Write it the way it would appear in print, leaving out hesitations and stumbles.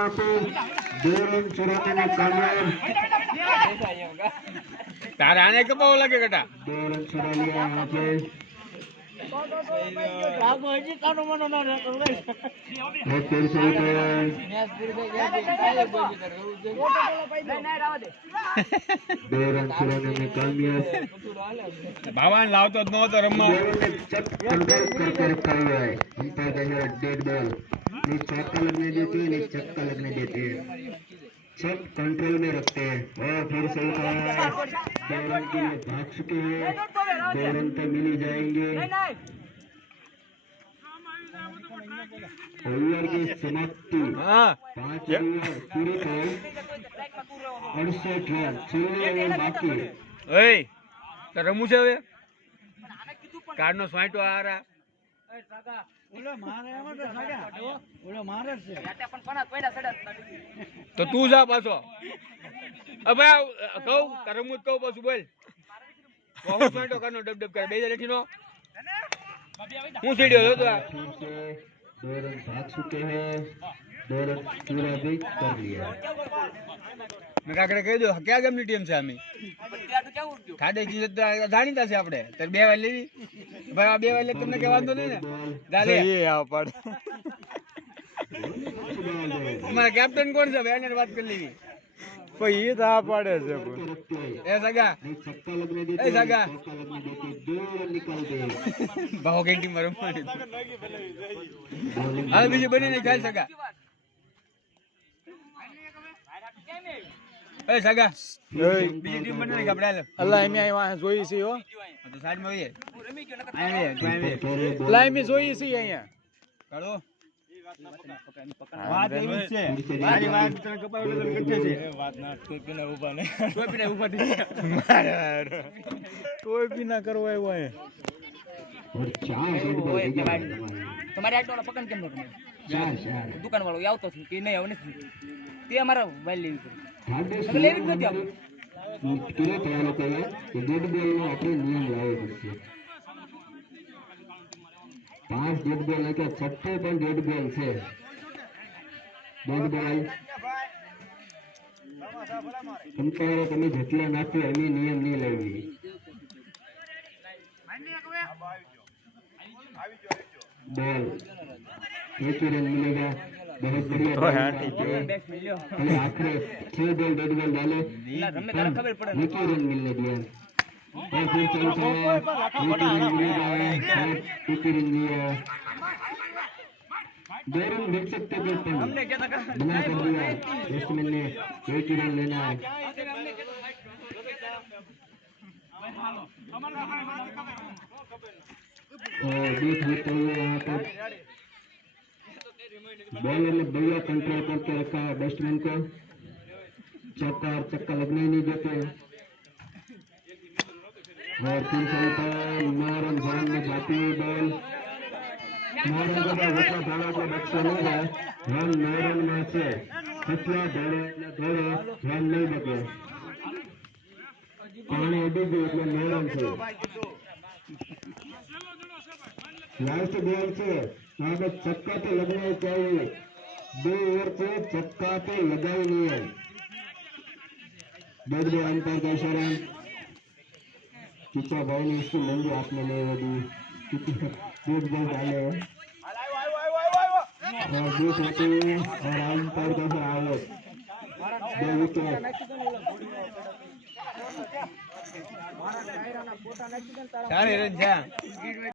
यहाँ पे 2 रन चुराने में कामयाब। तारा आने कब वो लगे कटा 2 रन चुरा लिया यहाँ पे। और फिर से दो रन चुराने में कामयाब। भगवान लाओ तो नो तो रम्मा कंट्रोल करके रखा हुआ है अंपायर का है डेड बॉल। नहीं चौका लगने देते हैं नहीं छक्का लगने देते हैं, सब कंट्रोल में रखते हैं। और फिर से उठाया 2 रन के लिए भाग चुके हैं। 2 रन तो मिल ही जाएंगे। ओवर की समाप्ति 5 ओवर पूरे को 68 रन 6 ओवर बाकी। ओए तो रमू से હવે કાર નો સ્વાઈટો આ રા ઓલો મારે એમાં તો સાગા ઓલો મારે છે યાતે પણ કોના કોઈના સડે તો તું જા પાછો અબે કહું કરમુ કહું પાછું બોલ બહુ સ્વાઈટો કાનો ડબ ડબ કરે બે લેઠી નો હું સીડ્યો હતો આ 2 रन भाग चुके हैं। 2 रन पूरा भी कर लिया। मैं काकड़े कह दो क्या गमनी टीम से हमें खाडे जी जानीता છે આપણે તો બે વાર લેવી બરાબર બે વાર લે તમને કે વાંધો નહીં ને દાદા એ આવ પડ તમારા કેપ્ટન કોણ છે ભાઈ એને વાત કરી લેવી કોઈ એ તો આ પાડે છે એ સગા छक्का लगने देते ए सगा चौका लगने देते 2 रन निकाल दे। ભાવ કે ટીમ રમવા હાલ બીજી બની નહીં ખાઈ સગા એ સગા બીજી ટીમ બને નહીં કપડા લે અલ્લા એમે આયા જોઈ છે હો તો સાઈડ માં આવીએ આવીએ અલ્લા એમે જોઈ છે અહીંયા કાઢો વાત એવી છે મારી વાત તને કપાયો એટલે તને કથે છે વાત ના કોઈ પીના ઊભા ને કોઈ પીના ઊભા થઈ કોઈ બી ના કરવા આવ્યો હે और 4 डेड बॉल हो गया તમારે આટલો વાળો પકડ કેમ નો તમે 4 દુકાન વાળો આવતો છે કે નહીં આવે નથી તે અમારા વાઈલ લેવી પડે ठाडे લેવી જ નથી આપણે પૂરે તૈયાર કર્યા કે ડેડ બોલ નો આપણે નિયમ લાવવો પડશે। 5 डेड बॉल है क्या छठे પણ डेड बॉल છે। डेड बॉल અંપાયર તમે જેટલા નાખ્યો એની નિયમ નહીં લેવી। बॉल 1 रन मिलेगा। बहुत बढ़िया खाली आखिर 6 बॉल डेड बॉल डाले રમે તારે ખબર પડે 1 रन मिलने दिया। और फिर चलता है 1 रन मिलेगा 1 रन दिया 2 रन मिल सकते थे पर बना कर दिया बैट्समैन ने 1 रन लेना है। और बीच होते हुए यहाँ पर बॉलर ने बढ़िया कंट्रोल करके रखा है बैट्समैन को, चौका और छक्का लगने ही नहीं देते। और फिर चलता है नारन जान में जाती हुई बॉल नारन को वचला दौड़ा को बच्चा नहीं है रन नारन में से पिछला दौड़े रन नहीं बचे पानी अभी भी એટલે નારન છે। लास्ट बॉल से यहाँ पे छक्का तो लगना ही चाहिए। 2 ओवर से छक्का तो लगा ही नहीं है। डेड बॉल अंपायर का इशारा कितना भाई ने इसको लंबी हाथ में ले दी डेड बॉल डाले और बीच होते हुए और अंपायर का इशारा आउट 2 विकेट। ચાલે રન છે